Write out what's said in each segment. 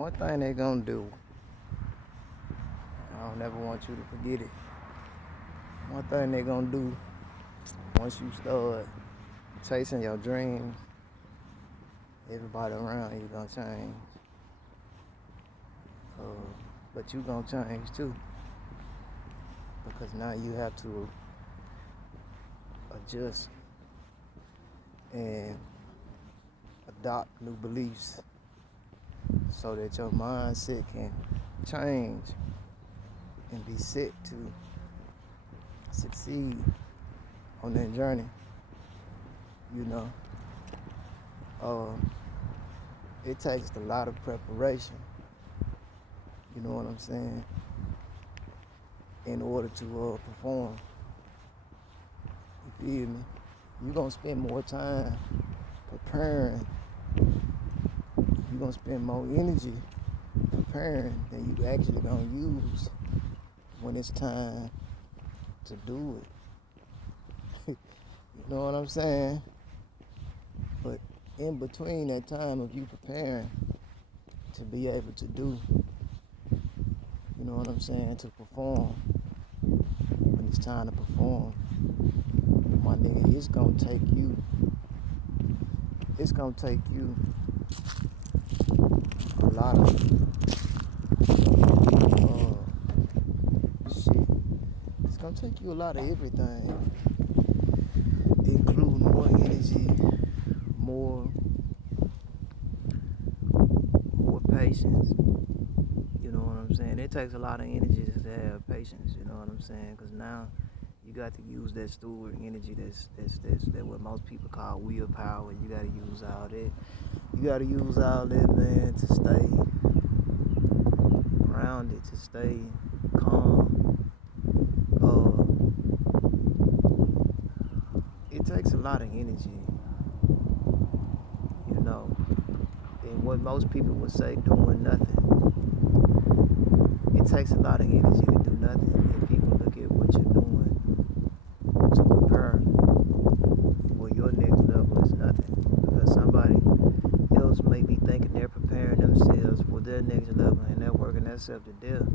One thing they gonna do, I don't ever want you to forget it. One thing they gonna do once you start chasing your dreams, everybody around you gonna change. Uh, but you gonna change too, because now you have to adjust and adopt new beliefs so that your mindset can change and be set to succeed on that journey. You know, uh, it takes a lot of preparation. You know what I'm saying? In order to perform, you feel me? You're gonna spend more time preparing. You're gonna spend more energy preparing than you actually gonna use when it's time to do it. You know what I'm saying? But in between that time of you preparing to be able to do, you know what I'm saying, to perform, when it's time to perform, my nigga, it's gonna take you a lot of shit. It's gonna take you a lot of everything, including more energy, more patience. You know what I'm saying? It takes a lot of energy to have patience. You know what I'm saying? Because now you got to use that steward energy. That's what most people call willpower. You got to use all that. You got to use all that, man, to stay grounded, to stay calm. It takes a lot of energy, you know. And what most people would say, doing nothing. It takes a lot of energy to do nothing. If people look at what you're doing to prepare for your next level, is nothing. Because somebody else may be thinking they're preparing themselves for their next level and they're working themselves to death,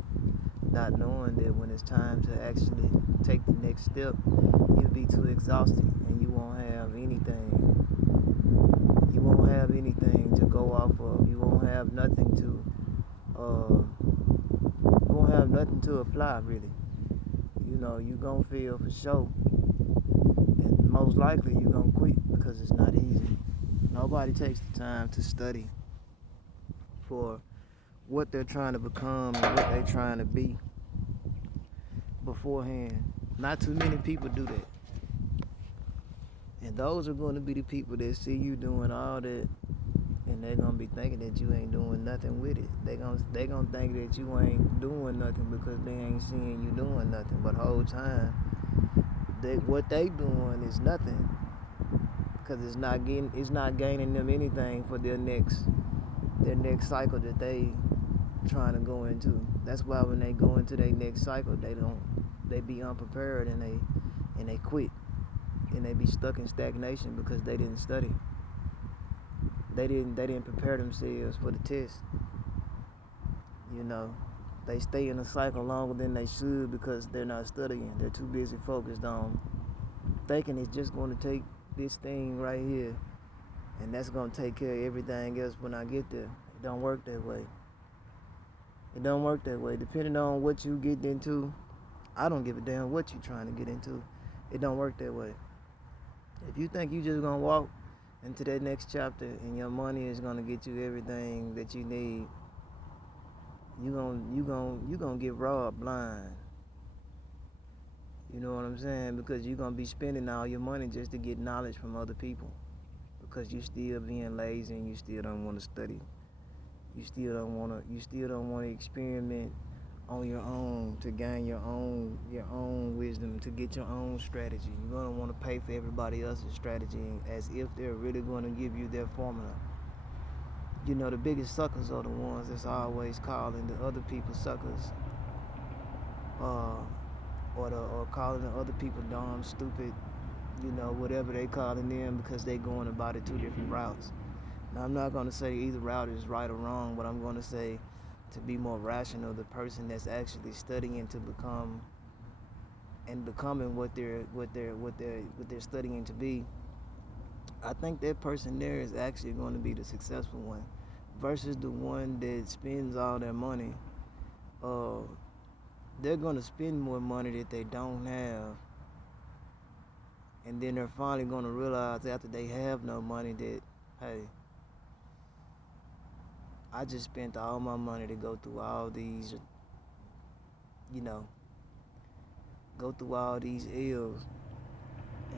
not knowing that when it's time to actually take the next step, you'll be too exhausted and you won't have anything. You won't have anything to go off of. You won't have nothing to apply, really. You know, you gonna feel for sure, and most likely you gonna quit because it's not easy. Nobody takes the time to study for what they're trying to become and what they're trying to be beforehand. Not too many people do that. And those are going to be the people that see you doing all that, and they're gonna be thinking that you ain't doing nothing with it. They gonna think that you ain't doing nothing because they ain't seeing you doing nothing. But the whole time, what they doing is nothing, because it's not gaining them anything for their next cycle that they trying to go into. That's why when they go into their next cycle, they be unprepared and they quit and they be stuck in stagnation because they didn't study. They didn't prepare themselves for the test. You know, they stay in a cycle longer than they should because they're not studying. They're too busy focused on thinking it's just going to take this thing right here, and that's going to take care of everything else when I get there. It don't work that way. It don't work that way. Depending on what you get into, I don't give a damn what you're trying to get into. It don't work that way. If you think you just going to walk into that next chapter and your money is going to get you everything that you need, you gonna get robbed blind. You know what I'm saying? Because you're gonna be spending all your money just to get knowledge from other people, because you still being lazy and you still don't want to study. You still don't want to experiment on your own to gain your own wisdom, to get your own strategy. You're gonna want to pay for everybody else's strategy as if they're really going to give you their formula. You know, the biggest suckers are the ones that's always calling the other people suckers, or calling the other people dumb, stupid, you know, whatever they calling them, because they going about it two different routes. Now, I'm not going to say either route is right or wrong, but I'm going to say to be more rational, the person that's actually studying to become and becoming what they're studying to be, I think that person there is actually going to be the successful one, versus the one that spends all their money. Uh, they're going to spend more money that they don't have, and then they're finally going to realize after they have no money that, hey, I just spent all my money to go through all these, you know, go through all these ills,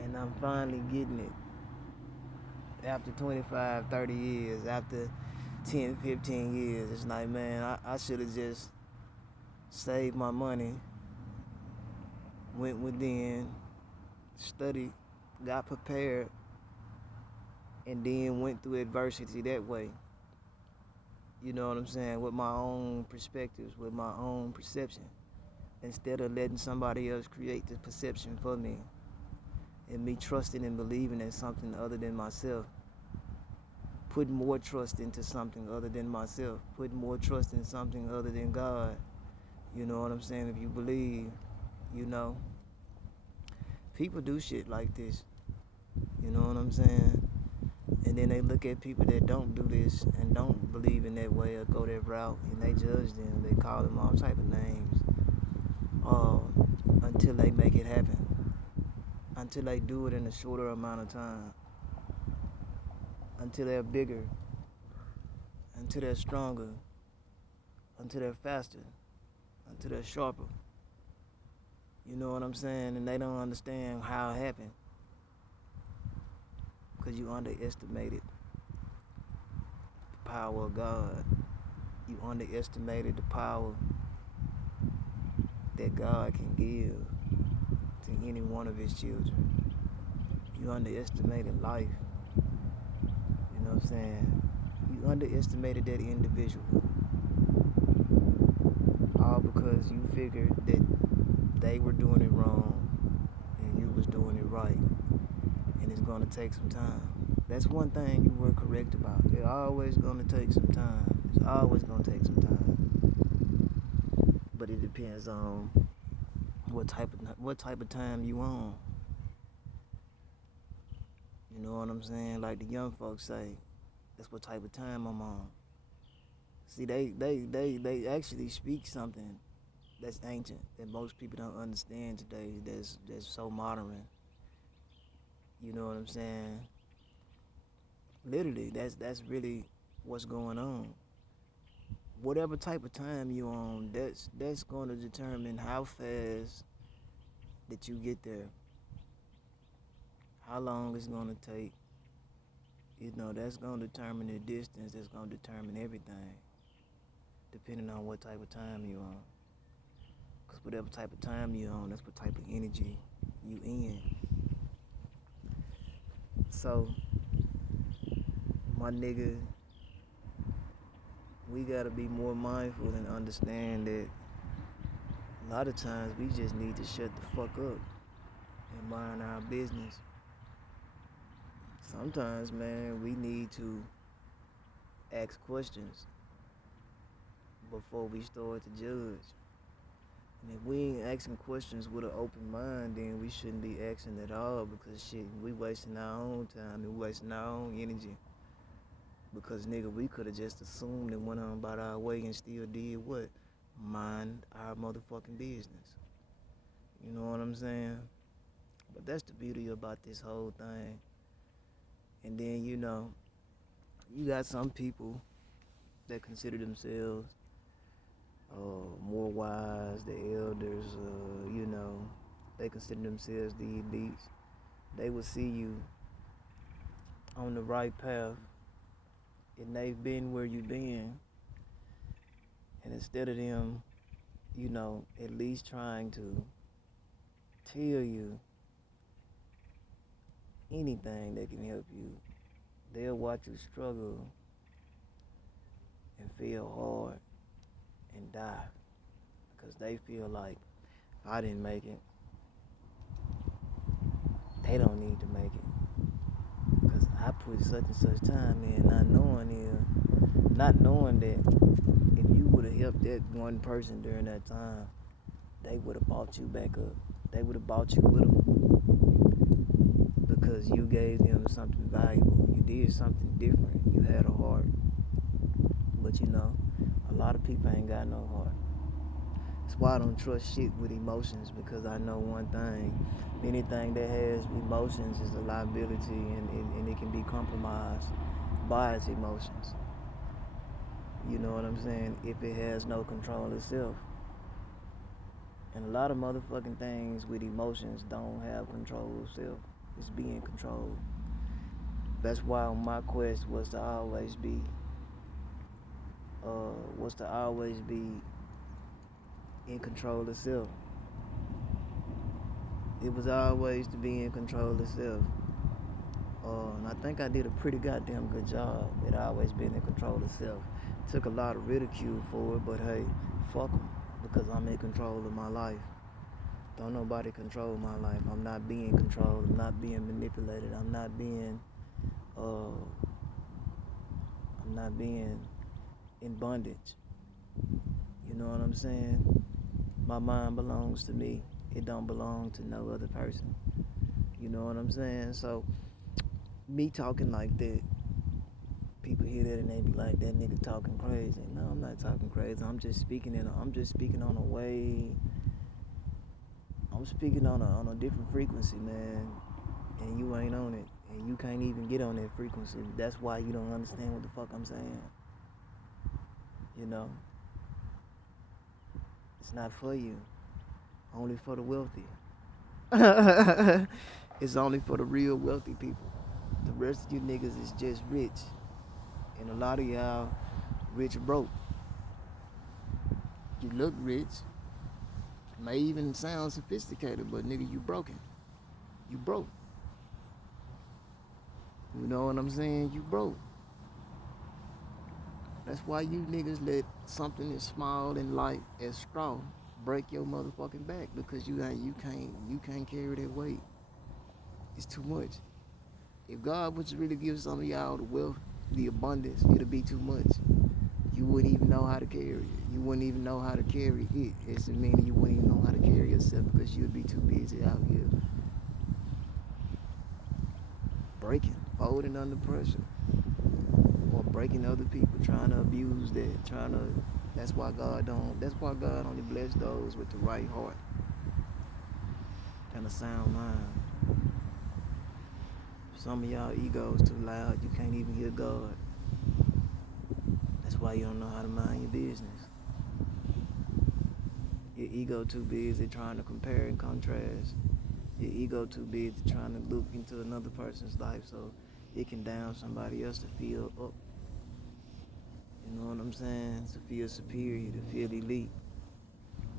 and I'm finally getting it after 25, 30 years, after 10, 15 years. It's like, man, I should have just saved my money, went within, studied, got prepared, and then went through adversity that way. You know what I'm saying? With my own perspectives, with my own perception, instead of letting somebody else create the perception for me, and me trusting and believing in something other than myself. Put more trust into something other than myself. Put more trust in something other than God. You know what I'm saying? If you believe, you know, people do shit like this. You know what I'm saying? And then they look at people that don't do this and don't believe in that way or go that route, and they judge them. They call them all type of names uh, until they make it happen. Until they do it in a shorter amount of time. Until they're bigger. Until they're stronger. Until they're faster. Until they're sharper. You know what I'm saying? And they don't understand how it happened. Because you underestimated the power of God. You underestimated the power that God can give to any one of his children. You underestimated life. You know what I'm saying? You underestimated that individual. All because you figured that they were doing it wrong and you was doing it right. And it's going to take some time. That's one thing you were correct about. It's always going to take some time. It's always going to take some time. But it depends on what type of time you on. You know what I'm saying? Like the young folks say, that's what type of time I'm on. See, they actually speak something that's ancient that most people don't understand today. That's so modern. You know what I'm saying? Literally, that's really what's going on. Whatever type of time you on, that's going to determine how fast that you get there. How long it's going to take. You know, that's going to determine the distance. That's going to determine everything, depending on what type of time you on. Because whatever type of time you on, that's what type of energy you in. So, my nigga, we gotta be more mindful and understand that a lot of times we just need to shut the fuck up and mind our business. Sometimes, man, we need to ask questions before we start to judge. And if we ain't asking questions with an open mind, then we shouldn't be asking at all, because shit, we wasting our own time and we wasting our own energy. Because nigga, we could have just assumed and went on about our way and still did what? Mind our motherfucking business. You know what I'm saying? But that's the beauty about this whole thing. And then, you know, you got some people that consider themselves more wise, the elders, you know, they consider themselves the elites. They will see you on the right path, and they've been where you've been. And instead of them, you know, at least trying to tell you anything that can help you, they'll watch you struggle and feel hard and die, because they feel like, if I didn't make it, they don't need to make it, because I put such and such time in, not knowing that if you would have helped that one person during that time, they would have bought you back up. They would have bought you with them because you gave them something valuable. You did something different. You had a heart. But a lot of people ain't got no heart. That's why I don't trust shit with emotions, because I know one thing. Anything that has emotions is a liability, and it can be compromised by its emotions. You know what I'm saying? If it has no control itself. And a lot of motherfucking things with emotions don't have control of self. It's being controlled. That's why my quest was to always be in control of self. It was always to be in control of self. And I think I did a pretty goddamn good job at always being in control of self. Took a lot of ridicule for it, but hey, fuck them, because I'm in control of my life. Don't nobody control my life. I'm not being controlled. I'm not being manipulated. I'm not being in bondage. You know what I'm saying? My mind belongs to me. It don't belong to no other person. You know what I'm saying? So me talking like that, people hear that and they be like, that nigga talking crazy. No, I'm not talking crazy. I'm just speaking on a way. I'm speaking on a different frequency, man. And you ain't on it. And you can't even get on that frequency. That's why you don't understand what the fuck I'm saying. You know? It's not for you. Only for the wealthy. It's only for the real wealthy people. The rest of you niggas is just rich. And a lot of y'all rich broke. You look rich. May even sound sophisticated, but nigga, you broken. You broke. You know what I'm saying? You broke. That's why you niggas let something as small and light as straw break your motherfucking back, because you can't carry that weight. It's too much. If God was to really give some of y'all the wealth, the abundance, it'll be too much. You wouldn't even know how to carry it. You wouldn't even know how to carry it. It's meaning you wouldn't even know how to carry yourself, because you'd be too busy out here breaking, folding under pressure, or breaking other people, trying to abuse that, that's why God only bless those with the right heart and a sound mind. Some of y'all egos too loud, you can't even hear God. That's why you don't know how to mind your business. Your ego too busy trying to compare and contrast. Your ego too busy trying to look into another person's life so it can down somebody else to feel up. You know what I'm saying? To feel superior, to feel elite.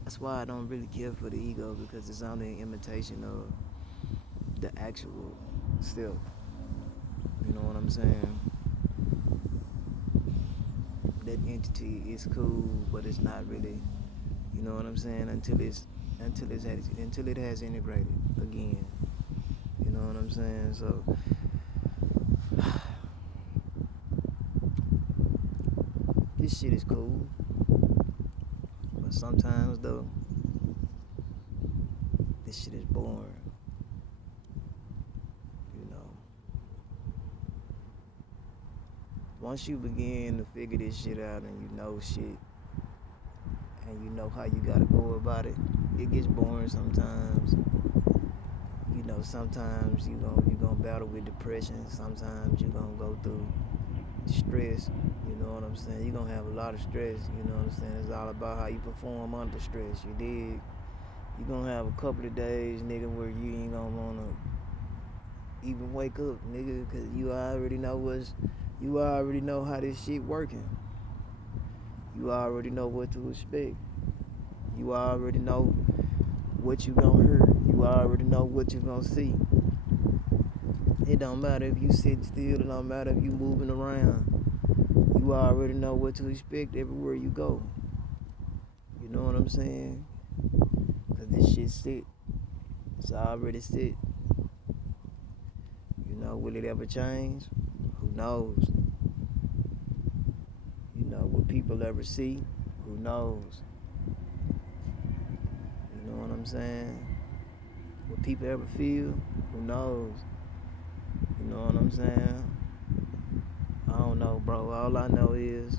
That's why I don't really care for the ego, because it's only an imitation of the actual self. You know what I'm saying? That entity is cool, but it's not really. You know what I'm saying? Until it has integrated again. You know what I'm saying? So this shit is cool, but sometimes though, this shit is boring. You know, once you begin to figure this shit out and you know shit, and you know how you gotta go about it, it gets boring sometimes. You know, sometimes you gonna battle with depression. Sometimes you gonna go through stress. You know what I'm saying? You gonna have a lot of stress. You know what I'm saying? It's all about how you perform under stress. You dig? You gonna have a couple of days, nigga, where you ain't gonna wanna even wake up, nigga, cause you already know how this shit working. You already know what to expect. You already know what you gonna hear. You already know what you gonna see. It don't matter if you sitting still. It don't matter if you moving around. You already know what to expect everywhere you go. You know what I'm saying? Cause this shit sit. It's already sit. You know, will it ever change? Who knows? You know, will people ever see? Who knows? You know what I'm saying? Will people ever feel? Who knows? You know what I'm saying? I don't know, bro. All I know is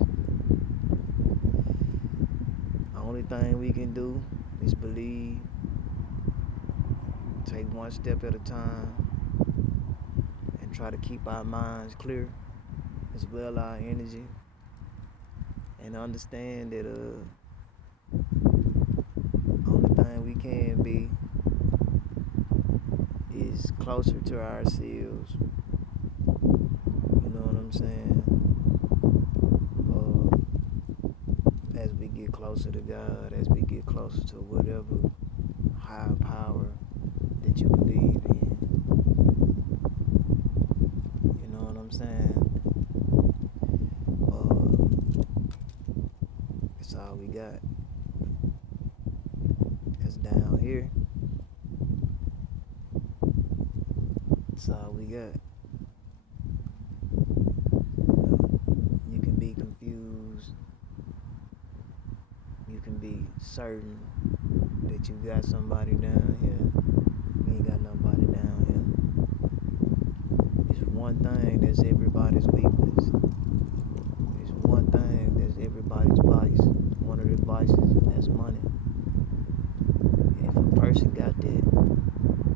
the only thing we can do is believe, take one step at a time, and try to keep our minds clear, as well our energy, and understand that only thing we can be is closer to ourselves. You know what I'm saying? As we get closer to God, as we get closer to whatever higher power that you believe in. You know what I'm saying? That's all we got. Cause down here, that's all we got. You know, you can be confused. You can be certain that you got somebody down here. You ain't got nobody down here. It's one thing that's everybody's weakness. It's one thing that's everybody's vice. One of the vices, that's money. If a person got that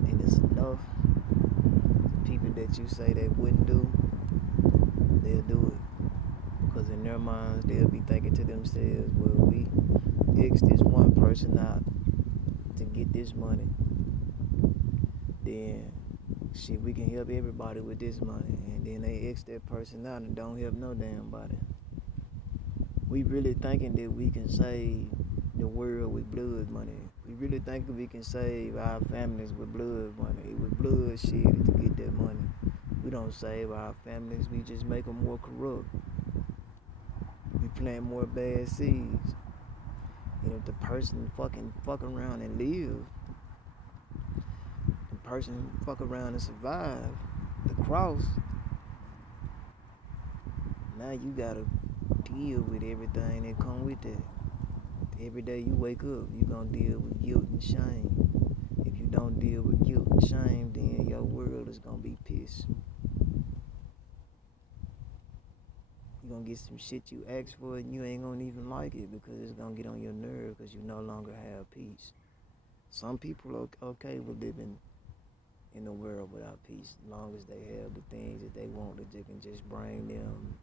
and it's enough, the people that you say they wouldn't do, they'll do it. Because in their minds, they'll be thinking to themselves, well, we X this one person out to get this money, then shit, we can help everybody with this money. And then they X that person out and don't help no damn body. We really thinking that we can save the world with blood money. We really think we can save our families with blood money, with blood shit to get that money. We don't save our families, we just make them more corrupt. We plant more bad seeds. And if the person fuck around and live, the person fuck around and survive the cross, now you gotta deal with everything that come with that. Every day you wake up, you gonna deal with guilt and shame. If you don't deal with guilt and shame, then your world is gonna be pissed. You gonna get some shit you asked for and you ain't gonna even like it because it's gonna get on your nerve because you no longer have peace. Some people are okay with living in the world without peace, as long as they have the things that they want that they can just bring them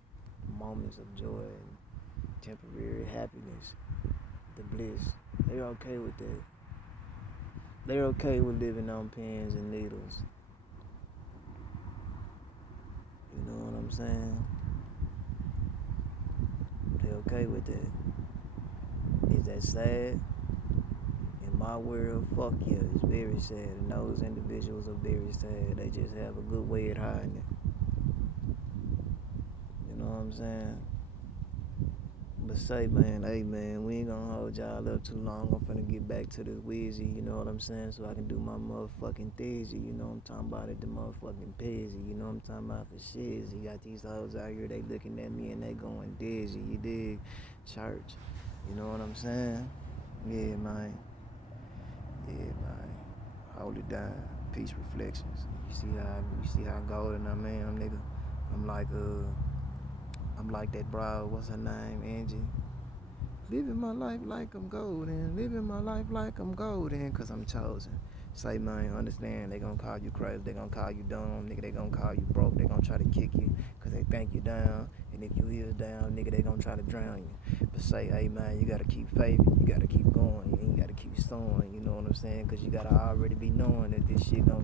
moments of joy and temporary happiness, the bliss. They're okay with that. They're okay with living on pins and needles. You know what I'm saying? They're okay with that. Is that sad? In my world, fuck yeah, it's very sad. And those individuals are very sad. They just have a good way at hiding it. You know what I'm saying? But say, man, hey, man, we ain't gonna hold y'all up too long. I'm finna get back to this Wheezy, you know what I'm saying? So I can do my motherfucking thizzy, you know what I'm talking about, at the motherfucking pizzy, you know what I'm talking about, for shizzy. You got these hoes out here, they looking at me and they going dizzy, you dig? Church, you know what I'm saying? Yeah, man. Yeah, man. Hold it down. Peace reflections. You see how golden I am, nigga? I'm like that bro, what's her name, Angie? Living my life like I'm golden, living my life like I'm golden, cause I'm chosen. Say, man, understand, they gonna call you crazy, they gonna call you dumb, nigga, they gonna call you broke, they gonna try to kick you, cause they think you down, and if you is down, nigga, they gonna try to drown you. But say, hey, man, you gotta keep faith, you gotta keep going, you gotta keep sowing, you know what I'm saying, cause you gotta already be knowing that this shit gonna